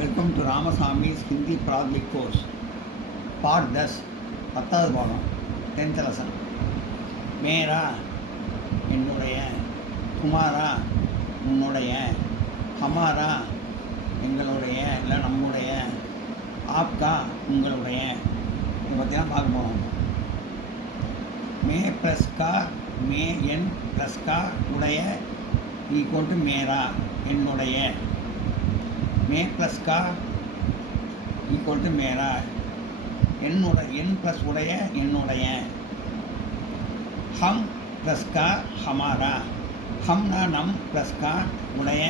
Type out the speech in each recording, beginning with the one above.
Welcome to Ramasamy's Hindi project course part 10 10வது பாடம் 10th lesson. மேரா என்னுடைய, குமாரா உன்னுடைய, ஹமாரா எங்களுடைய இல்லை நம்முடைய, ஆப்கா உங்களுடைய, இதை பற்றி தான் பார்க்க போகிறோம். மே ப்ளஸ் கா, மே என் ப்ளஸ் கா உடைய ஈக்குவல் டு மேரா என்னுடைய. மே ப்ளஸ் கா equal to Mera n plus உடைய என்னுடைய. ஹம் ப்ளஸ் கா ஹமாரா, ஹம்னா நம் ப்ளஸ் கா உடைய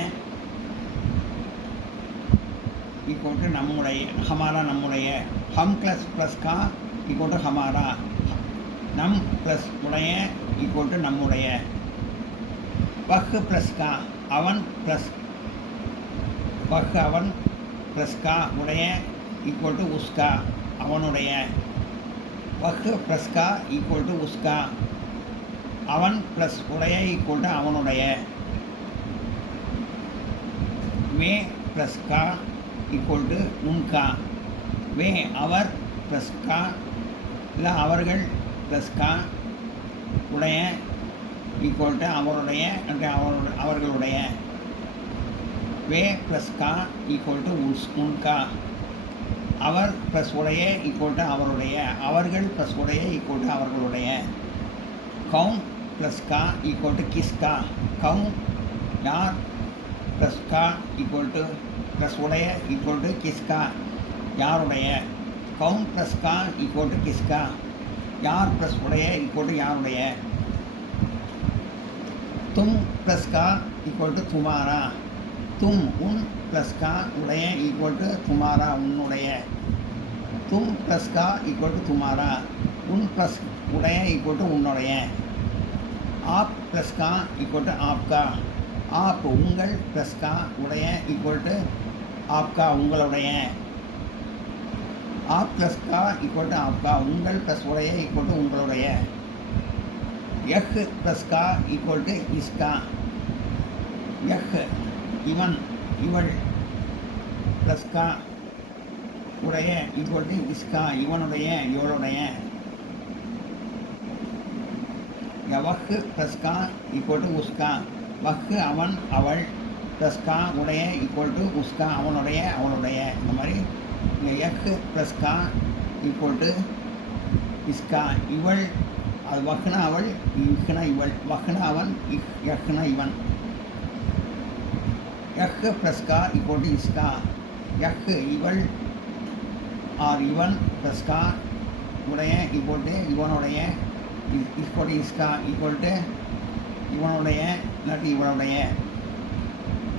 ஈக்குவல் டு நம்முடைய, ஹமாரா நம்முடைய. ஹம் ப்ளஸ் கா ஈக்குவல் டு ஹமாரா, நம் ப்ளஸ் உடைய ஈக்குவல் டு நம்முடைய. வஹ் ப்ளஸ் கா அவன் ப்ளஸ் வஹ் அவன் ப்ளஸ் கா உடைய ஈக்குவல் டு உஸ்கா அவனுடைய. வஹ் ப்ளஸ் கா ஈக்குவல் டு உஸ்கா, அவன் ப்ளஸ் உடைய ஈக்குவல் டு அவனுடைய. வே ப்ளஸ் கா ஈக்குவல் டு உன்கா, வே அவர் ப்ளஸ் கா இல்லை அவர்கள் ப்ளஸ் கா உடைய ஈக்குவல் டு அவருடைய அவர்களுடைய. வே ப்ளஸ் கா ஈக்குவல் டு உன்கா, அவர் ப்ளஸ் உடைய ஈக்குவல் டு அவருடைய, அவர்கள் ப்ளஸ் உடைய ஈக்குவல் டு அவர்களுடைய. கௌன் ப்ளஸ் கா ஈக்குவல் டு கிஸ்கா, கௌன் யார் ப்ளஸ் கா ஈக்குவல் டு ப்ளஸ் உடைய ஈக்குவல் டு கிஸ்கா யாருடைய. கௌன் ப்ளஸ் கா ஈக்குவல் டு கிஸ்கா, யார் ப்ளஸ் உடைய ஈக்குவல் டு யாருடைய. தும் ப்ளஸ் கா ஈக்குவல் டு துமாரா, தும் உன் ப்ளஸ் கா உடைய ஈக்குவல் டு துமாரா உன்னுடைய. தும் ப்ளஸ் கா ஈக்குவல் டு துமாரா, உன் ப்ளஸ் உடைய ஈக்குவல் டு உன்னுடைய. ஆப் ப்ளஸ் கா ஈக்குவல் டு ஆப்கா, ஆப் உங்கள் ப்ளஸ் கா உடைய ஈக்குவல் டு ஆப்கா உங்களுடைய. ஆப் ப்ளஸ் கா ஈக்குவல் டு ஆப்கா உங்கள் ப்ளஸ் உடைய ஈக்குவல் டு உங்களுடைய. யஹ் ப்ளஸ் கா ஈக்குவல் டு இஸ்கா, யஹ் இவன் இவள் ப்ளஸ் கா உடைய ஈக்குவல் டு இஸ்கா இவனுடைய இவளுடைய. வஹ் ப்ளஸ் கா ஈக்குவல் டு உஸ்கா, வஹ் அவன் அவள் ப்ளஸ் கா உடைய ஈக்குவல் டு உஸ்கா அவனுடைய அவளுடைய. இந்த மாதிரி இங்கே யஹ் ப்ளஸ் கா ஈக்குவல் டு இஸ்கா இவள், அது வஹ்னா அவள், இஹ்னா இவள், வஹ்னா அவன், யஹ்னா இவன். யஹ் ப்ளஸ் கா ஈக்குவல் டு இஸ்கா, யஹ் இவள் ஆர் இவன் ப்ளஸ் கா உடைய ஈக்குவல் டு இவனுடைய, ஈக்குவல் டு இஸ்கா ஈக்குவல் டு இவனுடைய இல்லாட்டி இவனுடைய.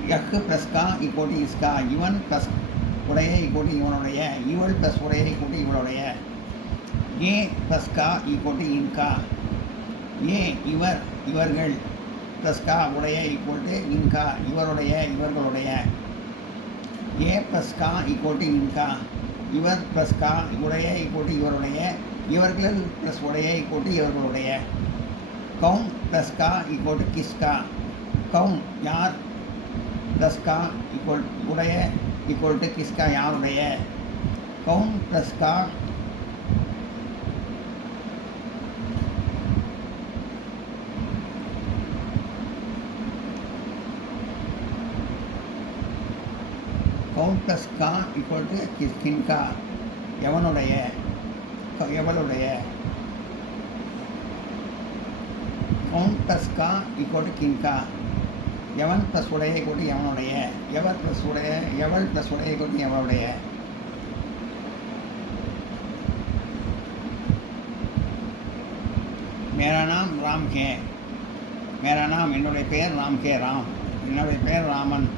யஹ் ப்ளஸ் கா ஈக்குவல் டு இஸ்கா, இவன் ப்ளஸ் உடைய ஈக்குவல் டு இவனுடைய, இவள் ப்ளஸ் உடைய ஈக்குவல் டு இவளுடைய. ஏ ப்ளஸ் கா ஈக்குவல் டு இன்கா, ஏ இவர் இவர்கள் ப்ளஸ் கா உடைய ஈக்குவல் டு இன்கா இவருடைய இவர்களுடைய. ஏ ப்ளஸ் கா ஈக்குவல் டு இன்கா, இவர் ப்ளஸ் கா உடைய ஈக்குவல் டு இவருடைய, இவர்கள் ப்ளஸ் உடைய ஈக்குவல் டு இவர்களுடைய. கௌன் ப்ளஸ் கா ஈக்குவல் டு கிஸ்கா, கௌன் யார் ப்ளஸ் கா ஈக்குவல் உடைய ஈக்குவல் டு கிஸ்கா யாருடைய. கௌன் ப்ளஸ் கா கவுன் ப்ளஸ் கா ஈக்குவல் டு கின்கா எவனுடைய எவளுடைய. கவுன் ப்ளஸ் கா ஈக்குவல் டு கின்கா, எவன் ப்ளஸ் உடைய ஈக்குவல் டு எவனுடைய, எவர் ப்ளஸ் உடைய எவள் ப்ளஸ் உடைய ஈக்குவல் டு எவளுடைய. மேரா நாம் ராம் ஹே, மேரா நாம் என்னுடைய பெயர் ராம் ஹே ராம், என்னுடைய பெயர் ராமன்.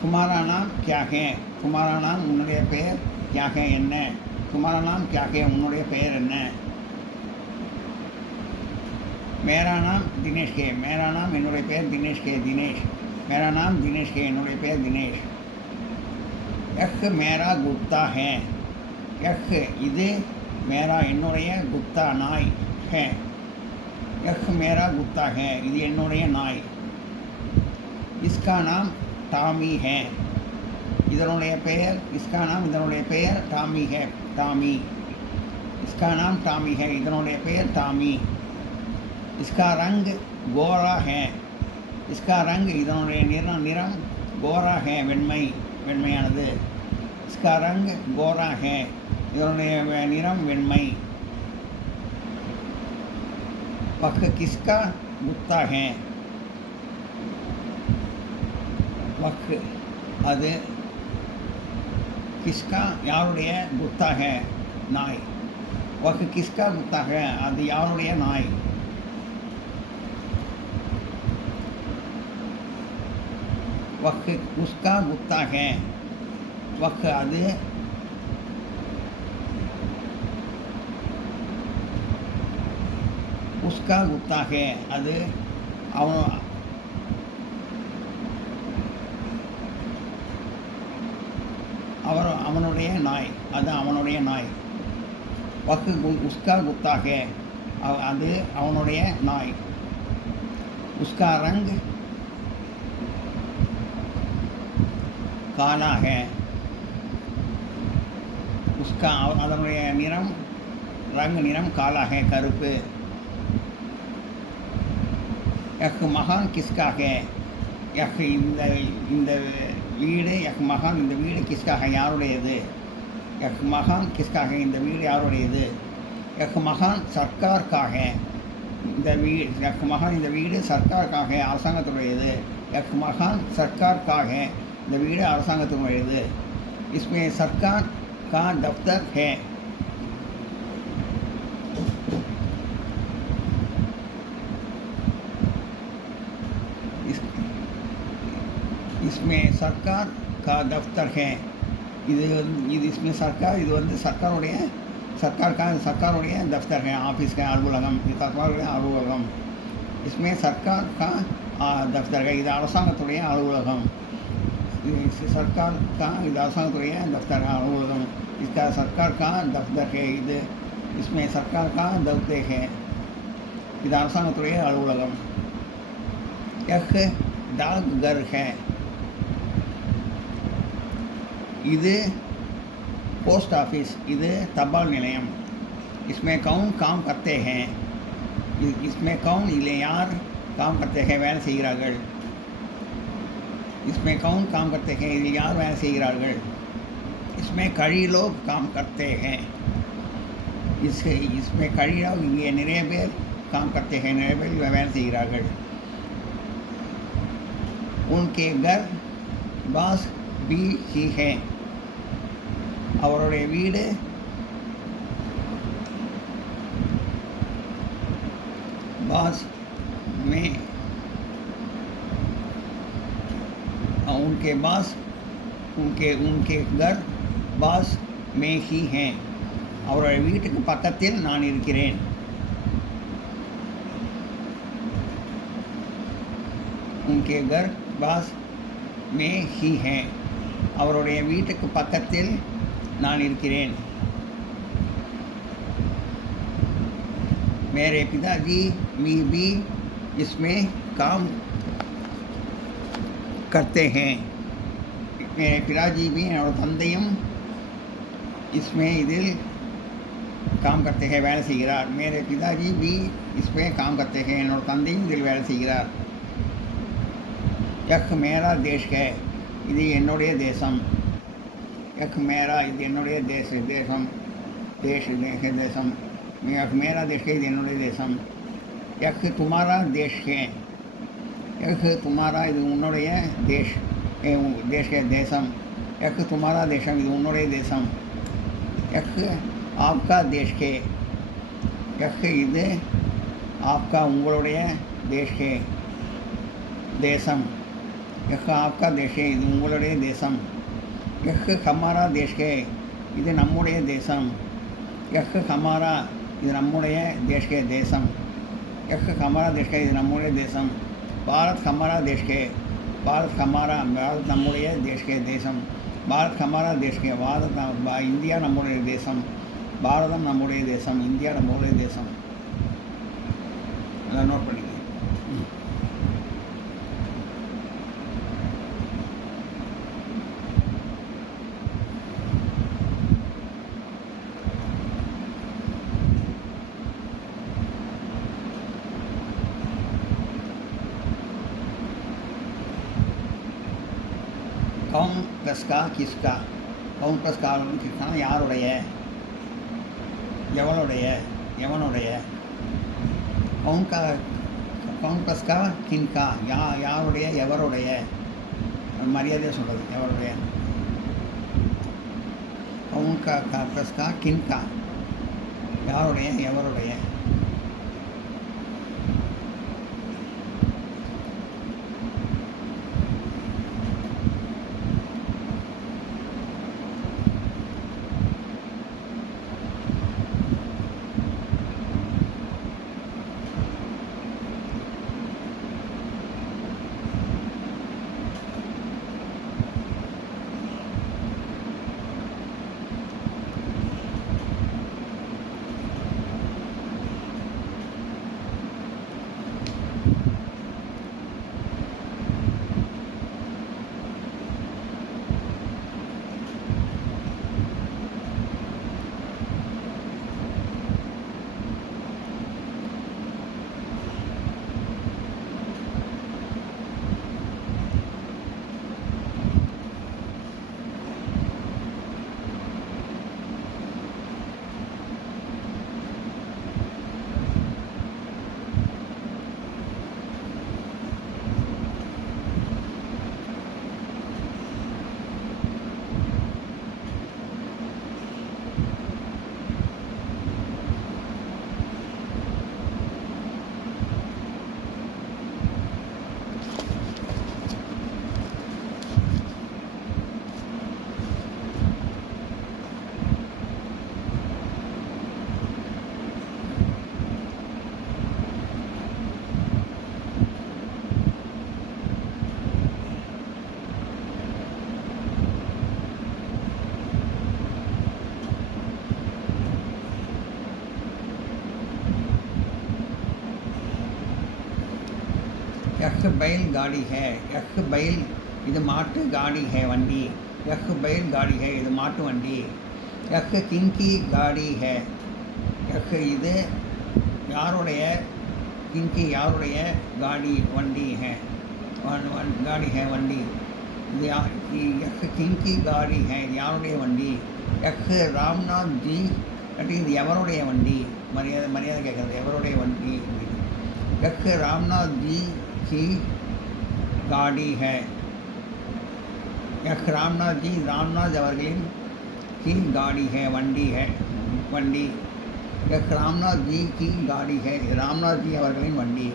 तुम्हारा नाम क्या है, तुम्हारा नाम उन्नुடைய பெயர் क्या है என்ன, तुम्हारा नाम क्या है उन्नुடைய பெயர் என்ன. मेरा नाम दिनेश है, मेरा नाम என்னுடைய பெயர் दिनेश है दिनेश, मेरा नाम दिनेश है என்னுடைய பெயர் दिनेश. यह मेरा कुत्ता है, यह இது मेरा என்னுடைய குத்தா நாய் है, यह मेरा कुत्ता है இது என்னுடைய நாய். इसका नाम टॉमी है, இதனுடைய பெயர் इसका नाम இதனுடைய பெயர் டாமி है டாமி इसका नाम டாமி है இதனுடைய பெயர் டாமி इसका रंग गोरा है इसका रंग இதனுடைய நிறம் गोरा है வெண்மை வெண்மையானது इसका रंग गोरा है இதனுடைய நிறம் வெண்மை वह किसका कुत्ता है वह அது किसका யாருடைய குத்தா है நாய் वह किसका कुत्ता है அது யாருடைய நாய் वह उसका कुत्ता है वह அது उसका कुत्ता है அது அவனுடைய நாய் அது அவனுடைய நாய் वह उसका कुत्ता है அது அவனுடைய நாய் उसका रंग काला है उसका அதனுடைய நிறம் रंग நிறம் काला है கருப்பு यह मकान किसका है यह இந்த வீடு यह मकान இந்த வீடு किसका है யாருடையது यह मकान किसका है இந்த வீடு யாருடையது यह मकान सरकार का है இந்த வீடு यह मकान இந்த வீடு सरकार का है அரசாங்கத்துடையது यह मकान सरकार का है இந்த வீடு அரசாங்கத்துடையது इसमें सरकार का दफ्तर है इसमें सरकार का दफ्तर है இது इसमें सरकार இது வந்து सरकारुடைய दफ्तर है ऑफिस का அலுவலகம் இது सरकारुடைய அலுவலகம் इसमें सरकार का दफ्तर है இது அரசாங்கத்துடைய அலுவலகம் सरकार का இது அரசாங்கத்துடைய दफ्तर அலுவலகம் इसका सरकार का दफ्तर है இது इसमें सरकार का दफ्तर है இது அரசாங்கத்துடைய அலுவலகம் यह डाकघर है இது पोस्ट ऑफिस இது तपाल நிலையம் इसमें कौन काम करते हैं इसमें कौन இதில் யார் काम करते हैं வேலை செய்கிறார்கள் इसमें कौन काम करते हैं இதில் யார் வேலை செய்கிறார்கள் इसमें कई लोग काम करते हैं इसमें कई लोग இங்கே நிறைய பேர் काम करते हैं நிறைய பேர் வேலை செய்கிறார்கள் उनके घर बास भी ही है அவருடைய வீடு बास में उनके बास उनके घर बास में ही हैं அவருடைய வீட்டுக்கு பக்கத்தில் நான் இருக்கிறேன் उनके घर बास में ही हैं அவருடைய வீட்டுக்கு பக்கத்தில் நான் இருக்கிறேன் मेरे पिताजी भी इसमें काम करते हैं मेरे पिताजी भी और தந்தையும் इसमें इदिल काम करते हैं வேலை செய்கிறார் मेरे पिताजी भी इसमें काम करते हैं और தந்தையும் இதில் வேலை செய்கிறார் यह मेरा देश है இது என்னுடைய தேசம் यह मेरा இது என்னுடைய தேசம் தேசம் यह मेरा देश है இது என்னுடைய தேசம் यह तुम्हारा देश है यह तुम्हारा இது உன்னுடைய देश है தேசம் यह तुम्हारा தேசம் இது உன்னுடைய தேசம் यह आपका देश है यह இது आपका உங்களுடைய देश है தேசம் यह आपका देश है இது உங்களுடைய தேசம் यह हमारा देश है இது நம்முடைய தேசம் यह हमारा இது நம்முடைய देश है தேசம் यह हमारा देश है இது நம்முடைய தேசம் भारत हमारा देश है भारत நம்முடைய देश है தேசம் भारत हमारा देश है இந்தியா நம்முடைய தேசம் பாரதம் நம்முடைய தேசம் இந்தியா நம்முடைய தேசம் அதை நோட் பண்ணிக்க கவுன் ப்ளஸ்கா கிஸ்கா. கவுன் ப்ளஸ்கா கிஸ்கா யாருடைய, எவனுடைய, எவனுடைய. கவுன்கா கவுன் ப்ளஸ்கா கின்கா யாருடைய, எவருடைய. மரியாதையாக சொல்கிறது எவருடைய. கவுன்கா ப்ளஸ்கா கின்கா யாருடைய, எவருடைய. यह बैल गाड़ी है. यह बैल இது மாட்டு गाड़ी है வண்டி. यह बैल गाड़ी है இது மாட்டு வண்டி. यह किनकी गाड़ी है. यह இது யாருடைய, किनकी யாருடைய, गाड़ी வண்டி है, गाड़ी है வண்டி. இது यह किनकी गाड़ी है இது யாருடைய வண்டி. यह ராம்நாத் ஜி இது எவருடைய வண்டி. மரியாதை கேட்குறது எவருடைய வண்டி. यह रामनाथ जी की गाड़ी है. यह रामनाथ जी रामनाथ அவர்களின் की गाड़ी है வண்டி है வண்டி. यह रामनाथ जी की गाड़ी है रामनाथ जी அவர்களின் வண்டி.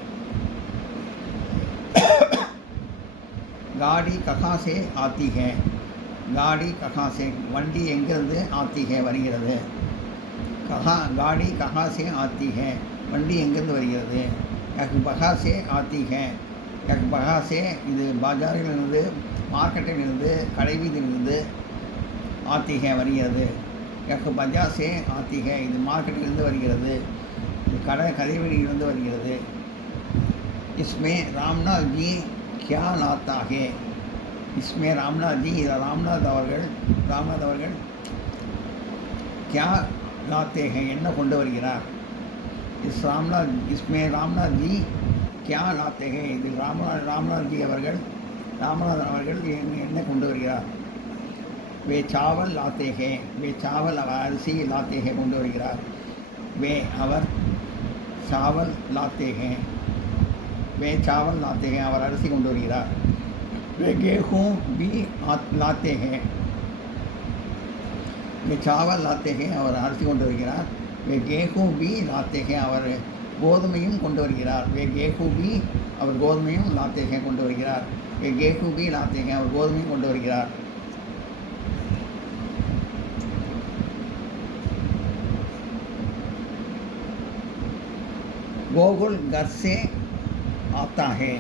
गाड़ी कहाँ से आती है. गाड़ी कहाँ से வண்டி எங்கிருந்து आती है வருகிறது. कहाँ गाड़ी कहाँ से आती है வண்டி எங்கிருந்து வருகிறது. यह बहा से आती है. यह बहा से இது பாஜாரிலிருந்து, மார்க்கெட்டிலிருந்து, கடைவீதியிலிருந்து, आती है வருகிறது. यह बजा से आती है இது மார்க்கெட்டிலிருந்து வருகிறது, இது கடைவீதியிலிருந்து வருகிறது. इसमें रामनाथ जी क्या लाता है. इसमें रामनाथ जी रामनाथ அவர்கள் क्या लाते हैं என்ன கொண்டு வருகிறார். इसमें रामनाथ जी क्या लाते हैं இது रामनाथ जी அவர்கள் என்ன கொண்டு வருகிறார். वे चावल लाते हैं वे चावल अरिसी लाते हैं கொண்டு வருகிறார். वे அவர் चावल लाते हैं वे चावल लाते हैं அவர் அரிசி கொண்டு வருகிறார். वे गेहूँ भी लाते हैं वे चावल लाते हैं அவர் அரிசி கொண்டு வருகிறார். वे गेहूँ भी लाते हैं அவர் கோதுமையும் கொண்டு வருகிறார். वे गेहूँ भी அவர் கோதுமையும் लाते हैं கொண்டு வருகிறார். वे गेहूँ भी लाते हैं அவர் கோதுமையும் கொண்டு வருகிறார். गोकुल घर से आता है.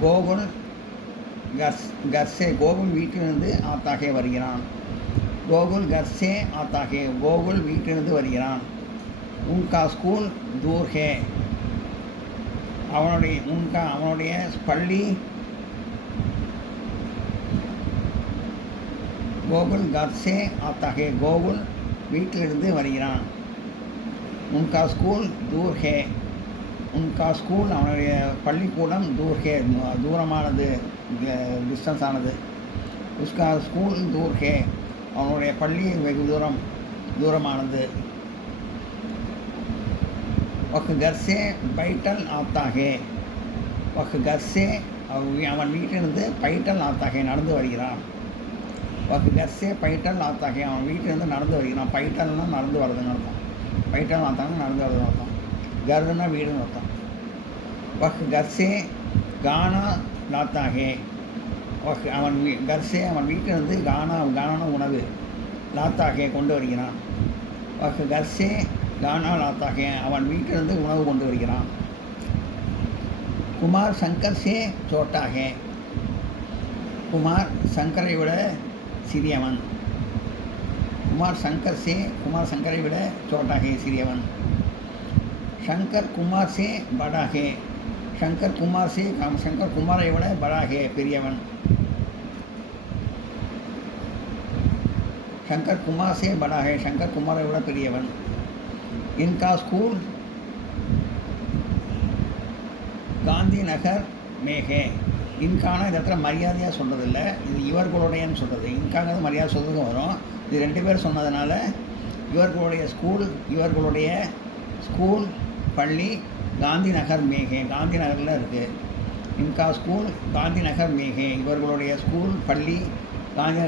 गोकुल घर से கோகுல் வீட்டிலிருந்து आता है வருகிறான். கோகுல் घर से आता है கோகுல் வீட்டிலிருந்து வருகிறான். उनका स्कूल दूर है அவனுடைய பள்ளி. கோகுல் घर से आता है கோகுல் வீட்டிலிருந்து வருகிறான். उनका स्कूल दूर है उनका स्कूल அவனுடைய பள்ளிக்கூடம் दूर है தூரமானது, டிஸ்டன்ஸ் ஆனது. उसका स्कूल दूर है அவனுடைய பள்ளி வெகு தூரமானது वह घर से पैदल आता है वह घर से அவன் வீட்டிலிருந்து पैदल आता है நடந்து வருகிறான் वह घर से पैदल आता है அவன் வீட்டிலிருந்து நடந்து வருகிறான் पैदलனா நடந்து வரதுன்னு அர்த்தம் पैदल ஆத்தாங்கன்னா நடந்து வரதுன்னு அர்த்தம் घरனா வீடுன்னு அர்த்தம் वह घर से गाना लाता है அவன் घर से அவன் வீட்டிலிருந்து கானா உணவு लाता है கொண்டு வருகிறான் वह घर से गाना लाता है அவன் வீட்டிலிருந்து உணவு கொண்டு வருகிறான் कुमार शंकर से छोटा है कुमार शंकரை விட சிறியவன் कुमार शंकரை விட छोटा है சிறியவன் शंकर कुमार से बड़ा है शंकर कुमाரை விட बड़ा है பெரியவன் शंकर कुमार से बड़ा है शंकर कुमाரை விட பெரியவன் इनका स्कूल காந்தி நகர் में है இன்கான இந்த இடத்துல மரியாதையாக சொல்கிறதில்ல இது இவர்களுடையன்னு சொல்கிறது இன்காங்கிறது மரியாதை சொல்கிறதுக்கும் வரும் இது ரெண்டு பேர் சொன்னதுனால இவர்களுடைய ஸ்கூல் பள்ளி காந்தி நகர் மேகே காந்தி நகரில் இருக்குது இன்கா ஸ்கூல் காந்தி நகர் மேகே இவர்களுடைய ஸ்கூல் பள்ளி காந்தி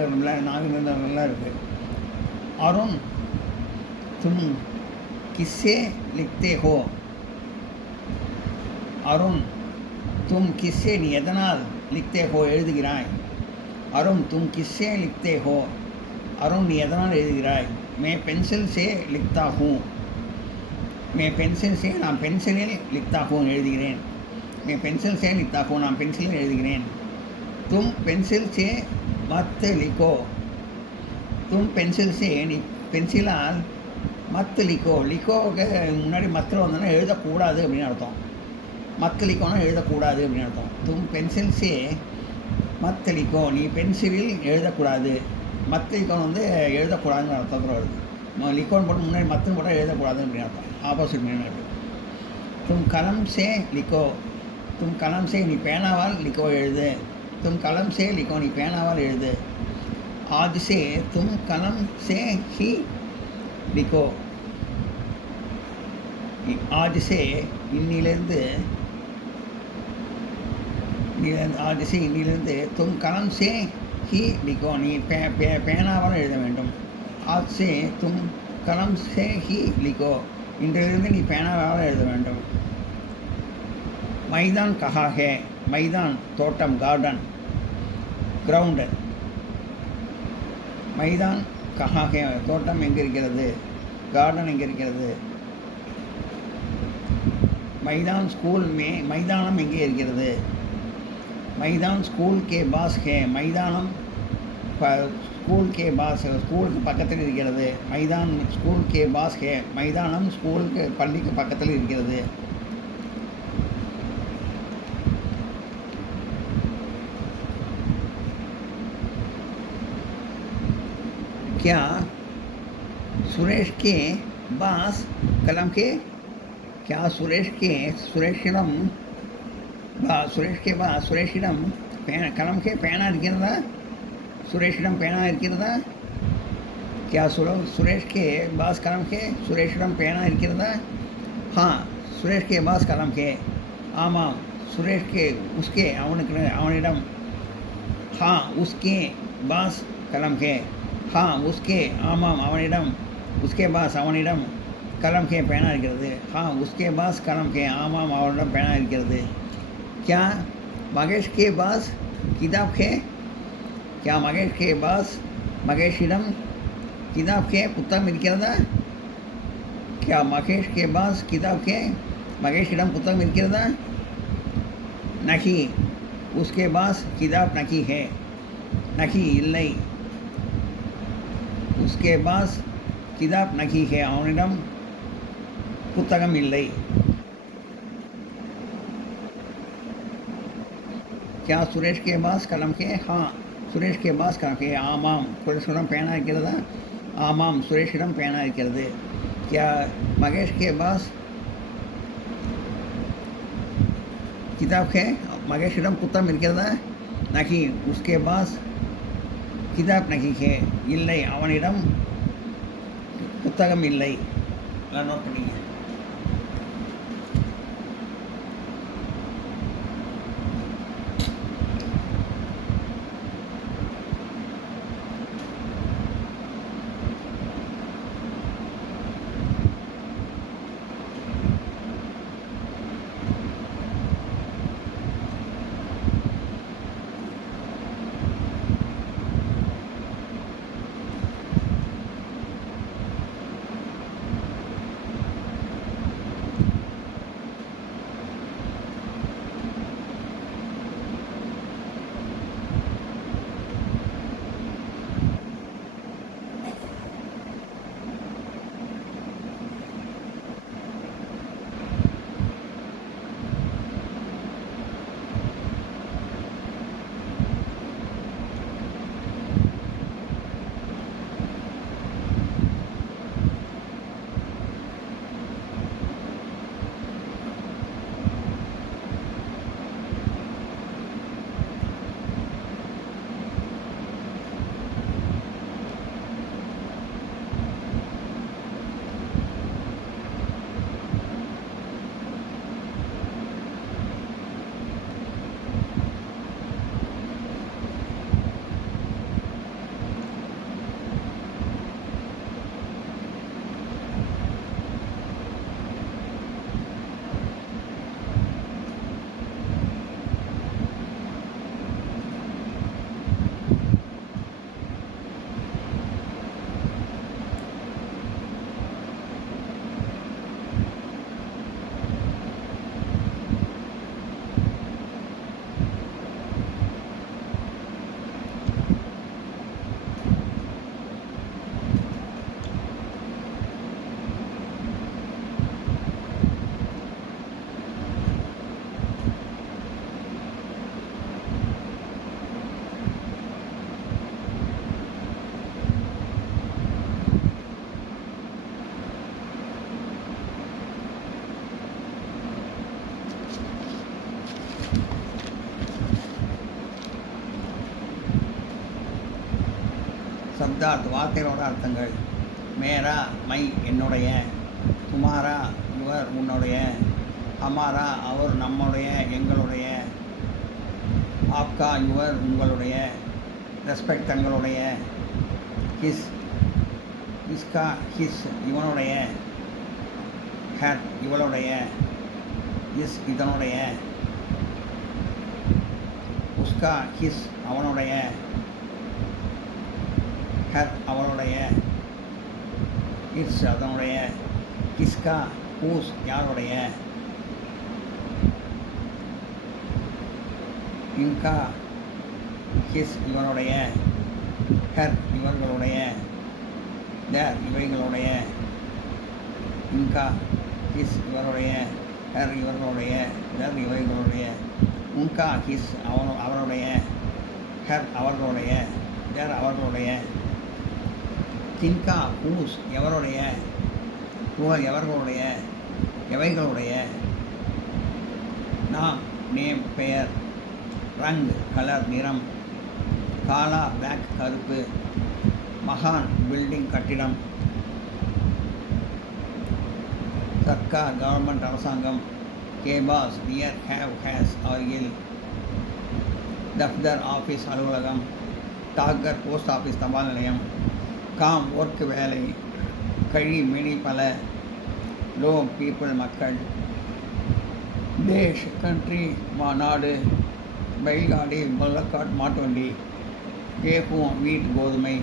நகரில் இருக்குது அருண் தும் किससे लिखते हो अरुण तुम किससे நீ எதனால் लिखते हो எழுதுகிறாய் अरुण तुम किससे लिखते हो अरुण நீ எதனால் எழுதுகிறாய் मैं पेंसिल से लिखता हूँ मैं पेंसिल से நான் பென்சிலில் लिखता हूँ எழுதுகிறேன் मैं पेंसिल से लिखता हूँ நான் பென்சிலில் எழுதுகிறேன் तुम पेंसिल से मत लिखो तुम पेंसिल से நீ பென்சிலால் மத்து லிக்கோவுக்கு முன்னாடி மத்தில் வந்தோன்னா எழுதக்கூடாது அப்படின்னு அர்த்தம் மத்து லிக்கோன்னா எழுதக்கூடாது அப்படின்னு அர்த்தம் தும் பென்சில் சே மத்து லிக்கோ நீ பென்சிலில் எழுதக்கூடாது மத்து லிக்கோன் வந்து எழுதக்கூடாதுன்னு அர்த்தத்தில் வருது லிக்கோன் போட்டு முன்னாடி மத்துன்னு போட்டால் எழுதக்கூடாது அப்படின்னு அர்த்தம் ஆப்போசிட் மீனிங் தும் கலம் சே லிக்கோ தும் கலம் சே நீ பேனாவால் லிக்கோ எழுது தும் கலம் சே லிக்கோ நீ பேனாவால் எழுது आज से तुम कलम से ही लिखो आज से இன்னிலிருந்து तुम कलम से ही लिखो நீ பேனாவால் எழுத வேண்டும் आज से तुम कलम से ही लिखो இன்றிலிருந்து நீ பேனாவால் எழுத வேண்டும் मैदान कहाँ है मैदान தோட்டம் गार्डन ग्राउंड मैदान कहाँ है தோட்டம் எங்கே இருக்கிறது गार्डन எங்கே இருக்கிறது मैदान स्कूल में मैदानम எங்கே இருக்கிறது मैदान स्कूल के पास है मैदानम स्कूल के पास ஸ்கூலுக்கு பக்கத்தில் இருக்கிறது मैदान स्कूल के पास है मैदानम ஸ்கூலுக்கு பள்ளிக்கு பக்கத்தில் இருக்கிறது क्या सुरेश के पास कलम के क्या सुरेशिடம் कलम के பேனா இருக்கிறதா सुरेशिடம் பேனா இருக்கிறதா क्या सुरेश के पास कलम के सुरेशिடம் பேனா இருக்கிறதா हाँ सुरेश के पास कलम के ஆமாம் सुरेश के उसके அவனிடம் हाँ उसके पास कलम के हाँ उसके ஆமாம் அவனிடம் उसके पास அவனிடம் कलम के பேனா இருக்கிறது हाँ उसके पास कलम के ஆமாம் அவனிடம் பேனா இருக்கிறது क्या महेश के पास किताब है क्या महेश के पास महेशिடம் किताब के புத்தகம் இருக்கிறதா क्या महेश के पास किताब के महेशिடம் புத்தகம் இருக்கிறதா नहीं उसके पास किताब नहीं है नहीं இல்லை उसके पास किताब नहीं है அவனிடம் புத்தகம் இல்லை क्या सुरेश के पास कलम के हाँ सुरेश के पास कलम के ஆமாம் சுரேஷிடம் பேனா இருக்கிறதா ஆமாம் சுரேஷிடம் பேனா இருக்கிறது क्या महेश के पास किताब है महेशिடம் புத்தகம் இருக்கிறதா नहीं उसके पास கிதாப் நகிஹே இல்லை, அவனிடம் புத்தகம் இல்லை. எல்லாம் நோட் பண்ணிங்க. சப்தார்த் வார்த்தைகளோட அர்த்தங்கள். மேரா மை என்னுடைய, துமாரா இவர் உன்னுடைய, ஹமாரா அவர் நம்முடைய எங்களுடைய, ஆப்கா இவர் உங்களுடைய, ரெஸ்பெக்ட் தங்களுடைய, ஹிஸ் இஸ்கா ஹிஸ் இவனுடைய, ஹர் இவளுடைய, இஸ் இதனுடைய, உஸ்கா ஹிஸ் அவனுடைய, ஹர் அவளுடைய, இட்ஸ் அதனுடைய, கிஸ்கா ஹூஸ் யாருடைய, இன்கா ஹிஸ் இவனுடைய, ஹர் இவர்களுடைய, தேர் இவைகளுடைய, இன்கா ஹிஸ் இவருடைய, ஹர் இவர்களுடைய, தேர் இவைகளுடைய, உன்கா ஹிஸ் அவருடைய, ஹர் அவர்களுடைய, தேர் அவர்களுடைய, கின்கா ஹூஸ் எவருடைய, ஹுவர் எவர்களுடைய, எவைகளுடைய, நாம் நேம் பெயர், ரங் கலர் நிறம், காலா பிளாக் கருப்பு, மகான் பில்டிங் கட்டிடம், சர்க்கார் கவர்மெண்ட் அரசாங்கம், கேபாஸ் நியர் ஹேவ் ஹேஸ் அருகில், தஃப்தர் ஆஃபீஸ் அலுவலகம், டாக்கர் போஸ்ட் ஆஃபீஸ் தபால் நிலையம், காம் ஒர்க் வேலை, கழி மெனி பல, லோ பீப்புள் மக்கள், தேஷ் கண்ட்ரி நாடு, பைல்காடி பல்லக்காட் மாட்டு வண்டி, கேப்பும் வீட் கோதுமை,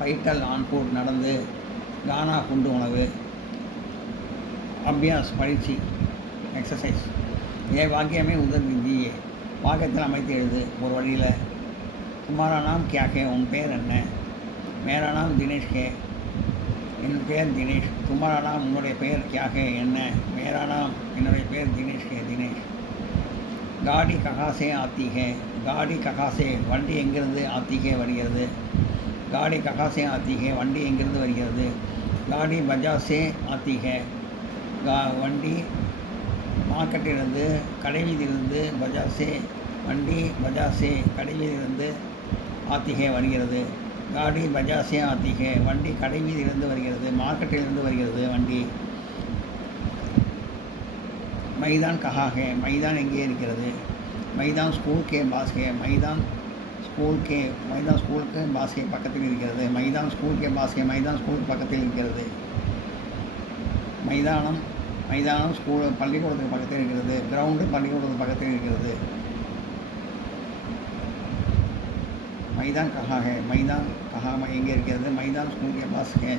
பைட்டல் ஆன்பூட் நடந்து, கானா குண்டு உணவு, அபியாஸ் பயிற்சி எக்ஸசைஸ். ஏ வாக்கியமே உதவி தீயே வாக்கியத்தில் அமைத்து எழுது ஒரு வழியில். துமாரா நாம் கியா கே உன் பேர் என்ன? மேரா நாம் தினேஷ் கே என் பேர் தினேஷ். துமாரா நாம் உன்னுடைய பெயர் கியா கே என்ன? மேரா நாம் என்னுடைய பேர் தினேஷ் கே தினேஷ். காடி ககாசே ஆத்திகே, காடி ககாசே வண்டி எங்கிருந்து, ஆத்திகே வருகிறது. காடி ககாசே ஆத்திகே வண்டி எங்கிருந்து வருகிறது. காடி பஜாசே ஆத்திகே வண்டி மார்க்கெட்டிலிருந்து கடைவீதியிலிருந்து, பஜாசே வண்டி பஜாசே கடைவீதியிலிருந்து, ஆத்திகே வருகிறது. காடி பஜார் ஆத்திகே, வண்டி கடை வீதியிலிருந்து வருகிறது, மார்க்கெட்டிலிருந்து வருகிறது வண்டி. மைதான் கஹா ஹே, மைதான் எங்கே இருக்கிறது. மைதான் ஸ்கூலுக்கு பாஸ்கே பக்கத்தில் இருக்கிறது. மைதான் ஸ்கூலுக்கு பக்கத்தில் இருக்கிறது. மைதானம் ஸ்கூல் பள்ளிக்கூடத்துக்கு பக்கத்தில் இருக்கிறது. கிரவுண்டு பள்ளிக்கூடத்துக்கு பக்கத்தில் இருக்கிறது. மைதான் கஹா ஹே, எங்கே இருக்கிறது. மைதான் ஸ்கூலுக்கு பாஸ்கே,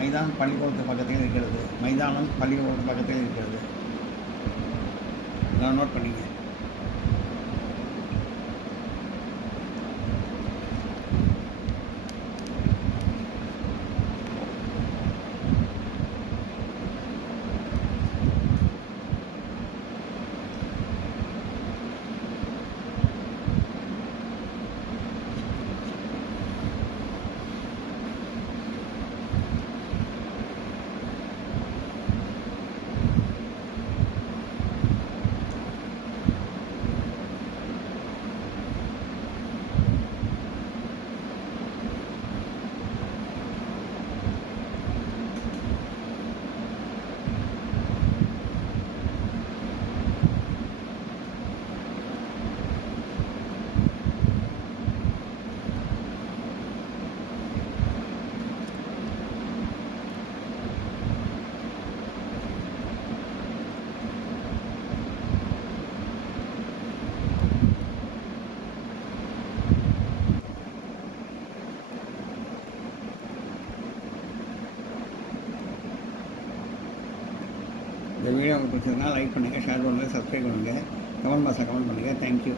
மைதான் பள்ளிக்கூடத்துக்கு பக்கத்தில் இருக்கிறது. மைதானம் பள்ளிக்கூடத்துக்கு பக்கத்தில் இருக்கிறது. இதெல்லாம் நோட் பண்ணிங்க. இந்த வீடியோ உங்களுக்கு பிடிச்சதுன்னா லைக் பண்ணுங்கள், ஷேர் பண்ணுங்கள், சப்ஸ்கிரைப் பண்ணுங்கள், கமெண்ட் பாக்ஸில் கமெண்ட் பண்ணுங்கள். தேங்க்யூ.